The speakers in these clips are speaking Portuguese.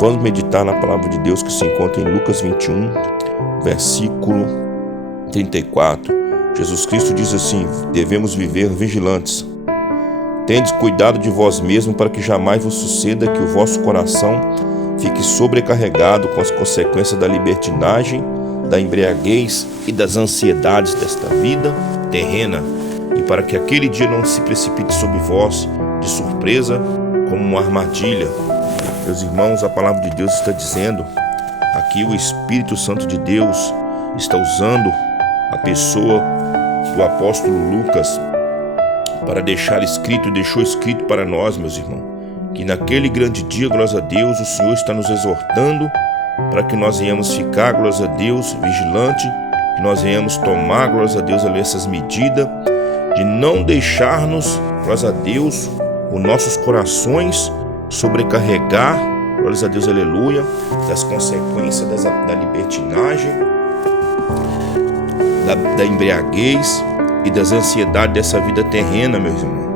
Vamos meditar na palavra de Deus que se encontra em Lucas 21, versículo 34. Jesus Cristo diz assim: devemos viver vigilantes. Tendes cuidado de vós mesmos para que jamais vos suceda que o vosso coração fique sobrecarregado com as consequências da libertinagem, da embriaguez e das ansiedades desta vida terrena, e para que aquele dia não se precipite sobre vós de surpresa como uma armadilha. Meus irmãos, a palavra de Deus está dizendo, aqui o Espírito Santo de Deus está usando a pessoa do apóstolo Lucas para deixou escrito para nós, meus irmãos, que naquele grande dia, glória a Deus, o Senhor está nos exortando para que nós venhamos ficar, glória a Deus, vigilante, que nós venhamos tomar, glória a Deus, essas medidas de não deixar-nos, glória a Deus, os nossos corações sobrecarregar, glória a Deus, aleluia, das consequências da libertinagem, da embriaguez e das ansiedades dessa vida terrena, meus irmãos.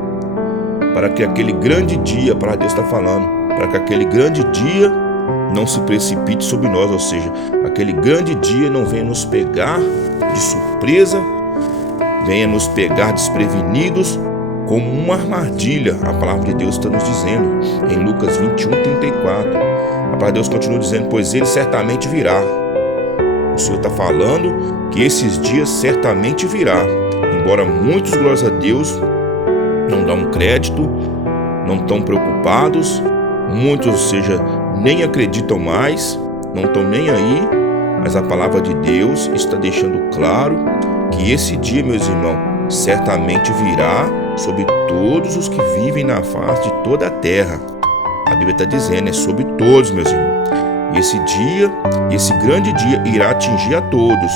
Para que aquele grande dia, para Deus está falando, para que aquele grande dia não se precipite sobre nós, ou seja, aquele grande dia não venha nos pegar de surpresa, venha nos pegar desprevenidos, como uma armadilha. A palavra de Deus está nos dizendo em Lucas 21, 34. A palavra de Deus continua dizendo: pois ele certamente virá. O Senhor está falando que esses dias certamente virá. Embora muitos, glórias a Deus, não dão crédito, não estão preocupados, muitos, ou seja, nem acreditam mais, não estão nem aí, mas a palavra de Deus está deixando claro que esse dia, meus irmãos, certamente virá sobre todos os que vivem na face de toda a terra. A Bíblia está dizendo, é sobre todos, meus irmãos. E esse dia, esse grande dia, irá atingir a todos,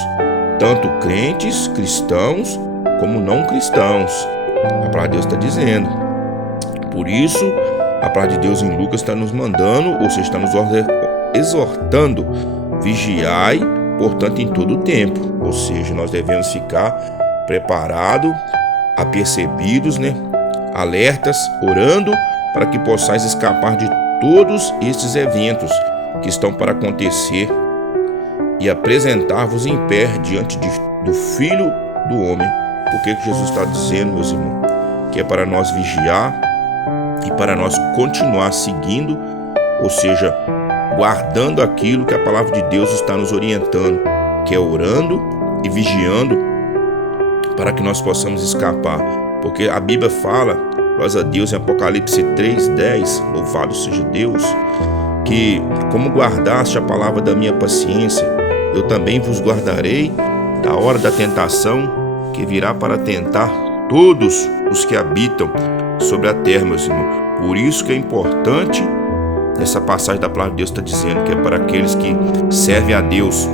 tanto crentes, cristãos, como não cristãos. A palavra de Deus está dizendo. Por isso, a palavra de Deus em Lucas está nos mandando, ou seja, está nos exortando: vigiai, portanto, em todo o tempo. Ou seja, nós devemos ficar preparados, apercebidos, alertas, orando para que possais escapar de todos estes eventos que estão para acontecer e apresentar-vos em pé diante do Filho do Homem. Por que Jesus está dizendo, meus irmãos? Que é para nós vigiar e para nós continuar seguindo, ou seja, guardando aquilo que a palavra de Deus está nos orientando, que é orando e vigiando para que nós possamos escapar. Porque a Bíblia fala, glória a Deus, em Apocalipse 3:10, louvado seja Deus, que como guardaste a palavra da minha paciência, eu também vos guardarei da hora da tentação que virá para tentar todos os que habitam sobre a terra, meus irmãos. Por isso que é importante, essa passagem da palavra de Deus está dizendo que é para aqueles que servem a Deus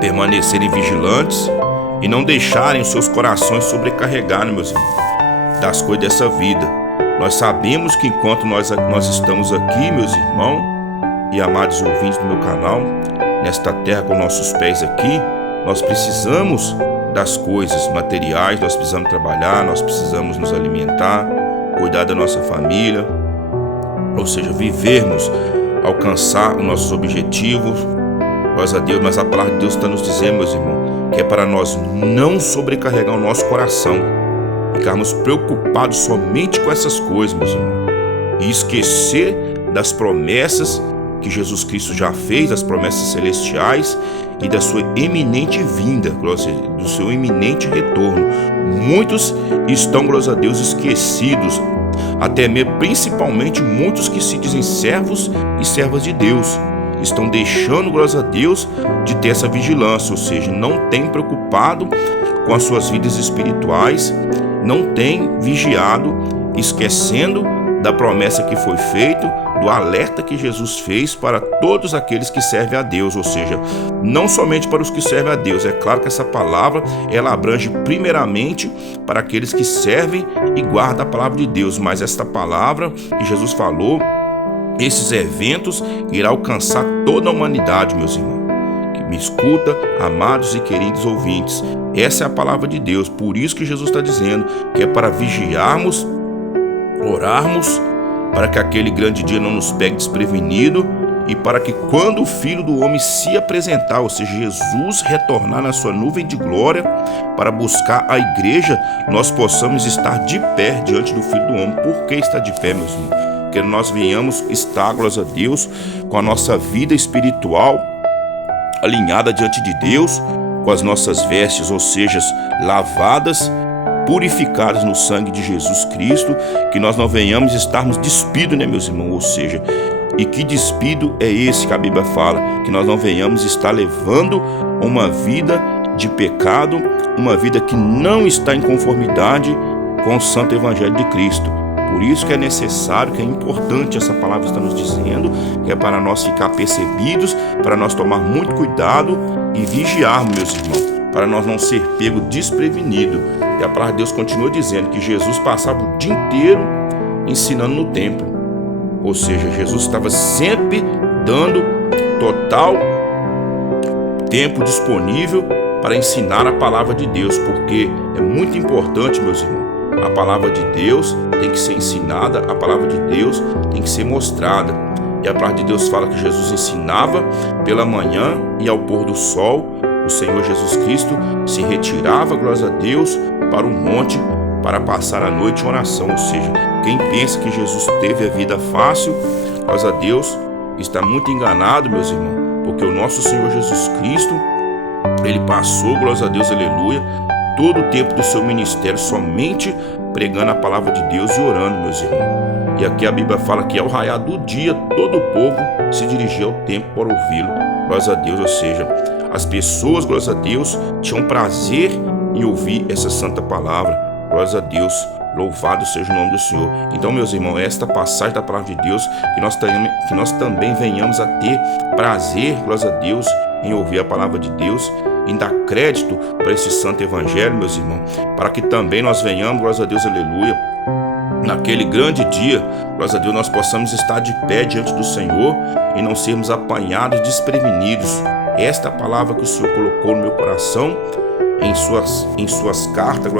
permanecerem vigilantes e não deixarem os seus corações sobrecarregarem, meus irmãos, das coisas dessa vida. Nós sabemos que enquanto nós estamos aqui, meus irmãos e amados ouvintes do meu canal, nesta terra com nossos pés aqui, nós precisamos das coisas materiais, nós precisamos trabalhar, nós precisamos nos alimentar, cuidar da nossa família, ou seja, vivermos, alcançar os nossos objetivos, glória a Deus. Mas a palavra de Deus está nos dizendo, meus irmãos, que é para nós não sobrecarregar o nosso coração, ficarmos preocupados somente com essas coisas, meus irmãos, e esquecer das promessas que Jesus Cristo já fez, das promessas celestiais e da sua eminente vinda, do seu eminente retorno. Muitos estão, glória a Deus, esquecidos, até mesmo, principalmente muitos que se dizem servos e servas de Deus, estão deixando, glória a Deus, de ter essa vigilância, ou seja, não tem preocupado com as suas vidas espirituais, não tem vigiado, esquecendo da promessa que foi feita, do alerta que Jesus fez para todos aqueles que servem a Deus, ou seja, não somente para os que servem a Deus. É claro que essa palavra, ela abrange primeiramente para aqueles que servem e guardam a palavra de Deus, mas esta palavra que Jesus falou, esses eventos irá alcançar toda a humanidade, meus irmãos, que me escuta, amados e queridos ouvintes. Essa é a palavra de Deus. Por isso que Jesus está dizendo que é para vigiarmos, orarmos, para que aquele grande dia não nos pegue desprevenido e para que quando o Filho do Homem se apresentar, ou seja, Jesus retornar na sua nuvem de glória para buscar a igreja, nós possamos estar de pé diante do Filho do Homem. Por que estar de pé, meus irmãos? Que nós venhamos estar, glórias a Deus, com a nossa vida espiritual alinhada diante de Deus, com as nossas vestes, ou seja, lavadas, purificadas no sangue de Jesus Cristo, que nós não venhamos estarmos despidos, né, meus irmãos? Ou seja, e que despido é esse que a Bíblia fala? Que nós não venhamos estar levando uma vida de pecado, uma vida que não está em conformidade com o santo evangelho de Cristo. Por isso que é necessário, que é importante, essa palavra está nos dizendo, que é para nós ficar percebidos, para nós tomar muito cuidado e vigiarmos, meus irmãos, para nós não ser pego desprevenido. E a palavra de Deus continua dizendo que Jesus passava o dia inteiro ensinando no templo. Ou seja, Jesus estava sempre dando total tempo disponível para ensinar a palavra de Deus, porque é muito importante, meus irmãos. A palavra de Deus tem que ser ensinada, a palavra de Deus tem que ser mostrada. E a palavra de Deus fala que Jesus ensinava pela manhã e ao pôr do sol. O Senhor Jesus Cristo se retirava, glórias a Deus, para o monte para passar a noite em oração. Ou seja, quem pensa que Jesus teve a vida fácil, glórias a Deus, está muito enganado, meus irmãos, porque o nosso Senhor Jesus Cristo, ele passou, glórias a Deus, aleluia, todo o tempo do seu ministério somente pregando a palavra de Deus e orando, meus irmãos. E aqui a Bíblia fala que ao raiar do dia, todo o povo se dirigia ao templo para ouvi-lo, glórias a Deus. Ou seja, as pessoas, glórias a Deus, tinham prazer em ouvir essa santa palavra, glórias a Deus. Louvado seja o nome do Senhor. Então, meus irmãos, esta passagem da palavra de Deus, que nós também venhamos a ter prazer, glórias a Deus, em ouvir a palavra de Deus, em dar crédito para esse santo evangelho, meus irmãos, para que também nós venhamos, glórias a Deus, aleluia, naquele grande dia, glórias a Deus, nós possamos estar de pé diante do Senhor e não sermos apanhados, desprevenidos. Esta é a palavra que o Senhor colocou no meu coração em suas cartas, glória